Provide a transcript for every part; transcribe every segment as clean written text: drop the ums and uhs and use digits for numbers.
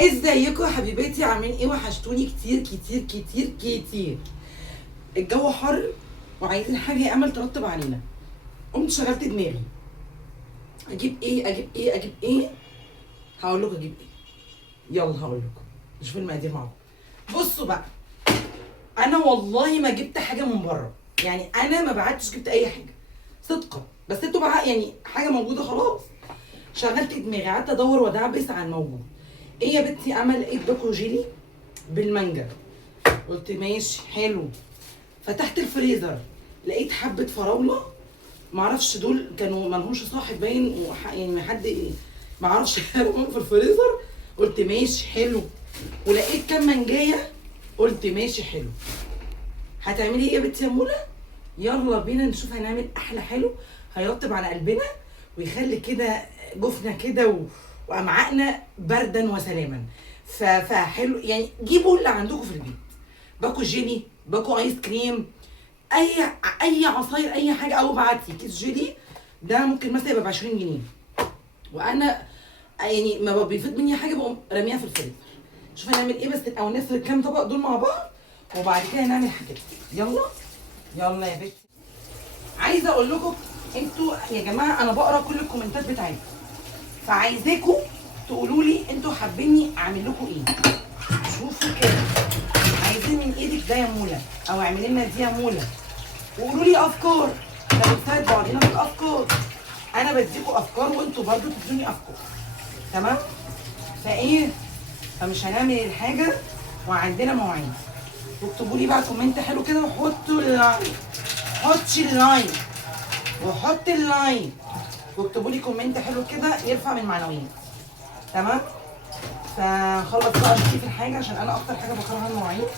ازيكم يا حبيباتي؟ عاملين ايه؟ وحشتوني كتير كتير كتير كتير. الجو حر وعايزين حاجه يا امل ترطب علينا. قمت شغلت دماغي اجيب ايه اجيب ايه اجيب ايه. هقول لكم اجيب ايه. يلا هقول لكم، نشوف المقادير مع بعض. بصوا بقى، انا والله ما جبت حاجه من بره، يعني انا ما بعتش جبت اي حاجه صدقا، بس انتوا بقى يعني حاجه موجوده خلاص. شغلت دماغي قعدت ادور وادعبس على الموجود. ايه يا بنتي؟ امل لقيت باكو جيلي بالمانجا، قلت ماشي حلو. فتحت الفريزر لقيت حبه فراوله، معرفش دول كانوا مالهمش صاحب باين يعني حد معرفش رموهم في الفريزر. قلت ماشي حلو. ولقيت كام منجايه، قلت ماشي حلو. هتعملي ايه يا بنتي يا مولا؟ يلا بينا نشوف هنعمل احلى حلو هيرطب على قلبنا ويخلي كده جفنا كده وامعائنا بردا وسلاما. فحلو يعني. جيبوا اللي عندكم في البيت، باكو جيلي، باكو ايس كريم، اي عصاير، اي حاجه. او ابعتي كيس جيلي، ده ممكن مثلا يبقى ب 20 جنيه، وانا يعني ما بيفيد مني حاجه بقوم راميها في الفريزر. شوف هنعمل ايه بس او نسرق كام طبق دول مع بعض وبعد كده هنعمل حاجات. يلا يلا يا بنتي. عايزه اقول لكم انتوا يا جماعه، انا بقرا كل الكومنتات بتاعتكم، فعايزاكم تقولوا لي انتوا حابيني اعمل لكم ايه. شوفوا كده، عايزين من ايدك ده يا مولا، او اعملي لنا دي يا مولا، وقولوا لي افكار. احنا بنساعد بعضينا في الافكار، انا بديكم افكار وانتوا برضو تدوني افكار. تمام؟ فايه، فمش هنعمل الحاجه وعندنا مواعيد. واكتبوا لي بقى كومنت حلو كده وحطوا اللايك، حطي اللايك وحط اللايك واكتبوا لي كومنت حلو كده يرفع من معنويات. تمام؟ فخلص بقى اشوف الحاجه عشان انا اكتر حاجه بكرهها المواعيد.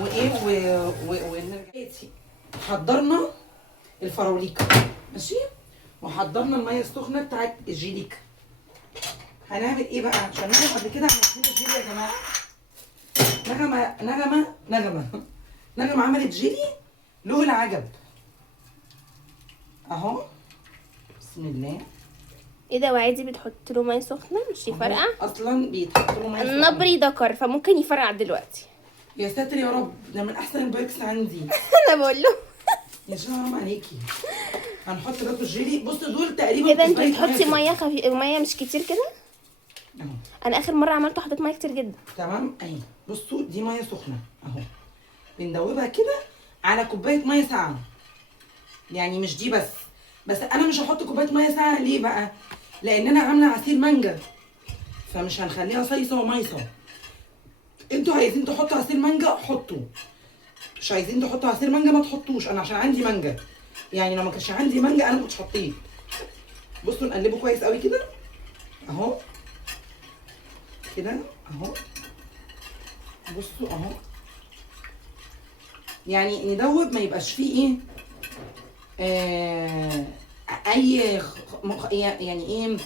وايه ونرجع. حضرنا الفراوليكا ماشي، وحضرنا الميه السخنه بتاعت الجيليكا. هنعمل ايه بقى؟ عشان نعمل قبل كده عملت الجيلي يا جماعه. نغمه عملت جيلي له العجب اهو. بسم الله. ايه ده؟ وعادي بتحط له ميه سخنه مش يفرقع؟ اصلا بيتحط له ميه سخنه. النبري دكر فممكن يفرقع دلوقتي. يا ساتر يا رب، ده من احسن البايكس عندي. انا بقول له يا شيخه حرام عليكي. هنحط باكو الجيلي. بصوا دول تقريبا ايه ده؟ انت كوباية بتحطي سخنة. ميه مش كتير كده؟ اهو. انا اخر مره عملته حطيت ميه كتير جدا. تمام اهي. بصوا دي ميه سخنه اهو، بندوبها كده على كوبايه ميه ساقعه. يعني مش دي بس انا مش هحط كوبايه ميه ساقعه. ليه بقى؟ لان انا عامله عصير مانجا، فمش هنخليها صيصه وميصه. انتوا عايزين تحطوا عصير مانجا حطوا، مش عايزين تحطوا عصير مانجا ما تحطوش. انا عشان عندي مانجا، يعني لو ما كانش عندي مانجا انا ما كنتش حطيت. بصوا نقلبه كويس قوي كده اهو، كده اهو. بصوا اهو، يعني ندوب ما يبقاش فيه اي يعني ايه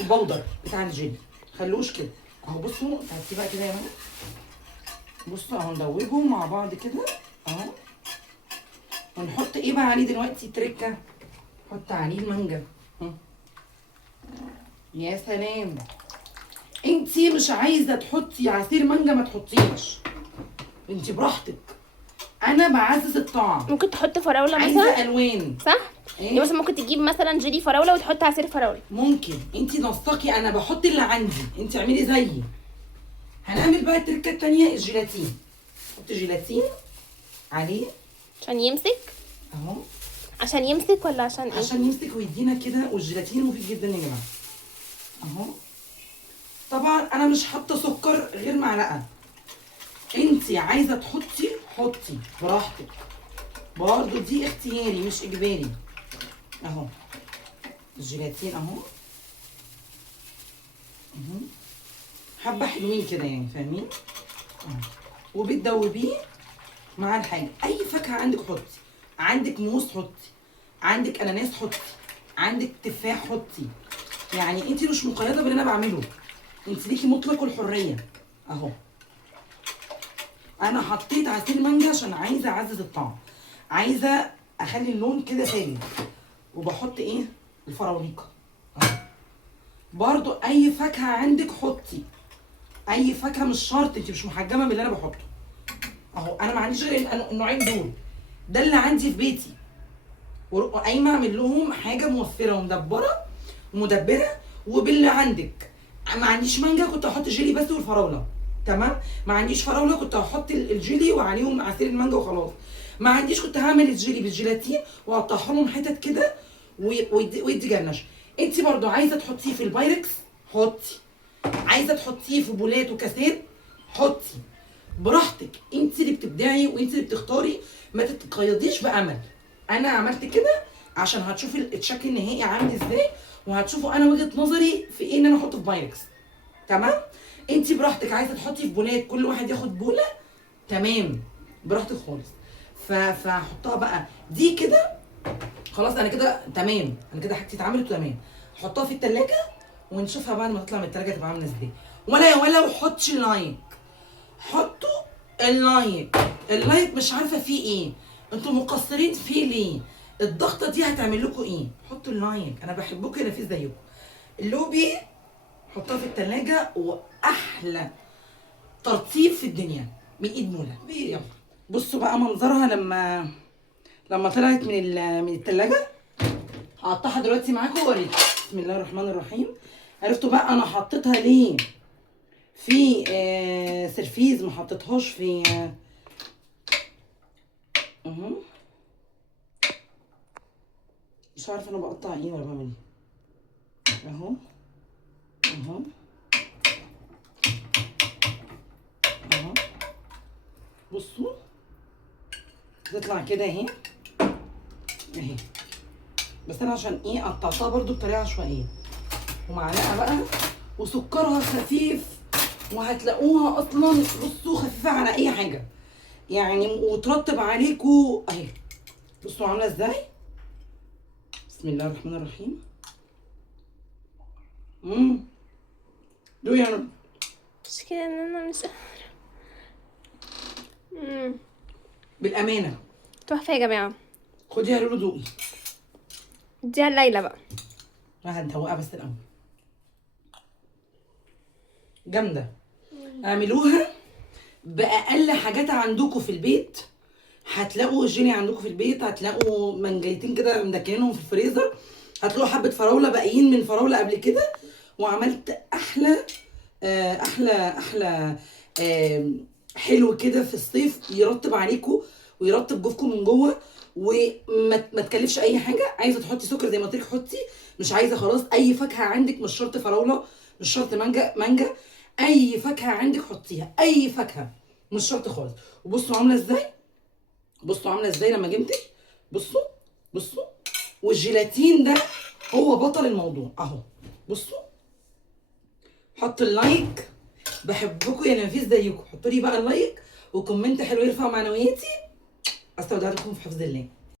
البودر بتاع الجيلي، خلوش كده اهو. بصوا هاتي بقى كده يا ماما. بصوا اهو ندوبهم مع بعض كده اهو. ونحط ايه بقى عليه دلوقتي؟ تركه، نحط عليه المانجا. يا سلام. انتي مش عايزه تحطي عصير مانجا ما تحطيش، انتي براحتك. انا بعزز الطعم. ممكن تحط فراوله عايزه مثلا، الوان صح؟ إيه؟ يعني مثلا ممكن تجيب مثلا جيلي فراوله وتحط عصير فراوله. ممكن. انتي نسقي، انا بحط اللي عندي، انتي اعملي زيي. هنعمل بقى التركه التانيه، الجيلاتين. حط جيلاتين عليه عشان يمسك؟ اهو. عشان يمسك ولا عشان ايه؟ عشان يمسك ويدينا كده، والجيلاتين مفيد جدا يا جماعه اهو. طبعا انا مش حاطه سكر غير معلقه، انتي عايزه تحطي حطي براحتك برضه، دي اختياري مش اجباري اهو. الجيلاتين اهو حبه حلوين كده يعني، فاهمين؟ وبتدوبيه مع الحاجه. اي فاكهه عندك حطي، عندك موز حطي، عندك اناناس حطي، عندك تفاح حطي. يعني انت مش مقيده باللي انا بعمله، انت ليكي مطلق الحريه اهو. انا حطيت عصير مانجا عشان عايزه اعزز الطعم، عايزه اخلي اللون كده ثابت. وبحط ايه؟ الفراوليكا اهو. برضو اي فاكهه عندك حطي، اي فاكهه مش شرط، انت مش محجمه باللي انا بحطه. اهو انا ما عنديش غير النوعين دول، ده اللي عندي في بيتي. وقايمه اعمل لهم حاجه موفره ومدبره ومدبره. وباللي عندك، ما عنديش مانجا كنت هحط جيلي بس والفراوله، تمام. ما عنديش فراوله كنت هحط الجيلي وعليهم عصير المانجا وخلاص. ما عنديش كنت هعمل الجيلي بالجيلاتين واقطعها لهم حتت كده ويدي جرنش. انت برضو عايزه تحطيه في البايركس حطي، عايزه تحطيه في بولات وكاسات حطي، براحتك. انت اللي بتبدعي وانت اللي بتختاري، ما تتقيديش بامل. انا عملت كده عشان هتشوفي الشكل النهائي عامل ازاي، وهتشوفوا انا وجهه نظري في ايه ان انا احطه في بايركس، تمام. انت براحتك، عايزه تحطي في بولات كل واحد ياخد بوله، تمام، براحتك خالص. فهحطها بقى دي كده خلاص. انا كده تمام، انا كده حاجتي اتعملت تمام. احطها في التلاجة ونشوفها بعد ما تطلع من التلاجة تبقى عامله ازاي. ولا حطش لايك، حطوا اللايك. اللايك مش عارفه فيه ايه، انتوا مقصرين فيه ليه؟ الضغطه دي هتعمل لكم ايه؟ حطوا اللايك، انا بحبكم انا في زيكم. اللوبي حطها في التلاجة، واحلى ترطيب في الدنيا من ايد مولا. يلا بصوا بقى منظرها لما طلعت من التلاجة. هقطعها دلوقتي معاكم واوريكم. بسم الله الرحمن الرحيم. عرفتوا بقى انا حطيتها ليه في سرفيز، ما حطيتهاش في اهو. مش عارفه انا بقطع ايه ولا بعمل ايه. اهو اهو اهو، بصوا تطلع كده اهي اهي. بس انا عشان ايه قطعتها برضو بطريقه عشوائيه. ومعلقه بقى، وسكرها خفيف، وهتلاقوها اصلا بصوا خفيفه على اي حاجه يعني، وترطب عليكوا اهي. بصوا عامله ازاي. بسم الله الرحمن الرحيم. دو يعني مش كده ان انا مش بالامانه. تحفه يا جماعه. خدي يا لولو دوقي. اديها ليلى بقى. هندوقها بس الاول. جامده. اعملوها باقل حاجات عندكم في البيت. هتلاقوا جيلي عندكم في البيت، هتلاقوا منجيتين كده مدكنينهم في الفريزر، هتلاقوا حبه فراوله باقيين من فراوله قبل كده. وعملت احلى احلى حلو كده في الصيف، يرطب عليكم ويرطب جوفكم من جوه، وما تكلفش اي حاجه. عايزه تحطي سكر زي ما قلت لك حطي، مش عايزه خلاص. اي فاكهه عندك، مش شرط فراوله، مش شرط مانجا، اي فاكهه عندك حطيها، اي فاكهه، مش شرط خالص. وبصوا عامله ازاي، بصوا عامله ازاي لما جمتك. بصوا والجيلاتين ده هو بطل الموضوع اهو. بصوا حطوا اللايك، بحبكم يا نفيس زيكم. حطوا لي بقى اللايك وكومنت حلو يرفع معنوياتي. استودعكم في حفظ الله.